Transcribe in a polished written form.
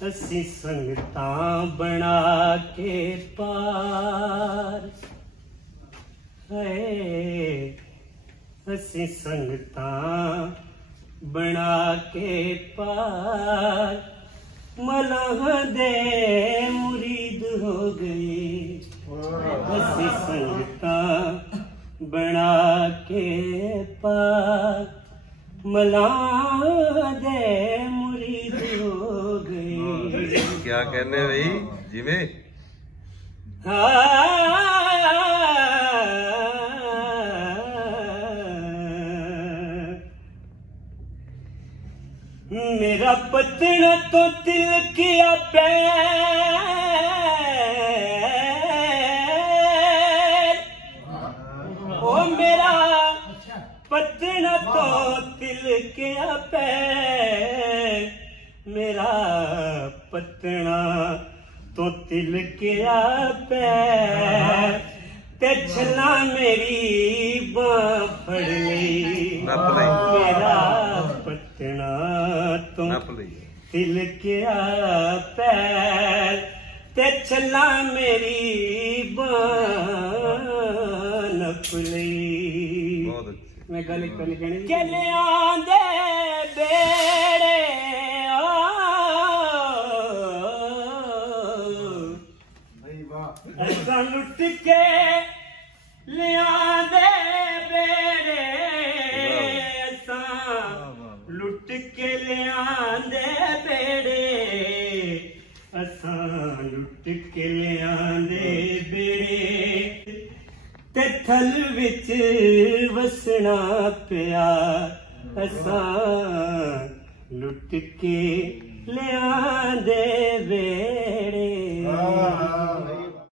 असी संगतां बना के पार है, असी संगतां बना के पार मलाह दे मुरीद हो गए। असी संगतां बना के पार मलाह दे मुरीद हो गए। क्या कहने भाई जिवे मेरा पतना तो तिलकिया पैर, ओ मेरा पतना तो तिलकिया पैर, मेरा पतना तो तिलकिया पैर, ते छला मेरी बां फड़ ली। मेरा पतना तो तिलकिया पैर, ते छला मेरी बां नप ली। मैं गल कहनी चलियां दे बेड़े ऐसा लुट के लिया दे बेड़े, ऐसा लुट के लिया दे बेड़े, ऐसा लुट के लिया दे बेड़े, ते थल विच वसना पिया, ऐसा लुट के लिया दे बेड़े।